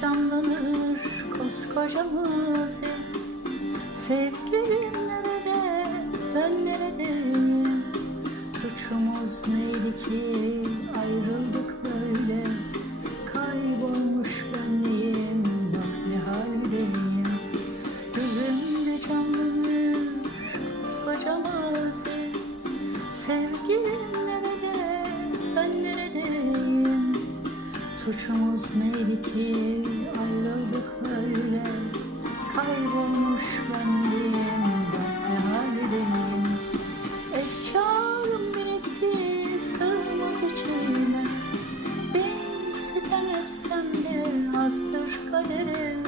canlanır koskoca mazi Sevgilim nerede, ben neredeyim Suçumuz neydi ki Suçumuz neydi ki? Ayrıldık böyle. Kaybolmuş benliğim. Ben ne haldeyim. Efkarım birikti sığmaz içime. Bin sitem etsem de azdır kaderim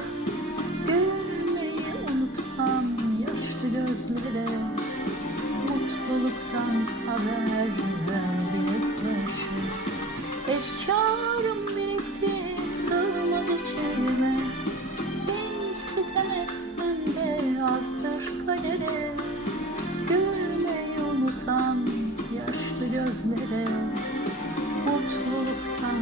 Gülmeyi unutmam yaşlı gözlere Mutluluktan haber ver. gözlere mutluluktan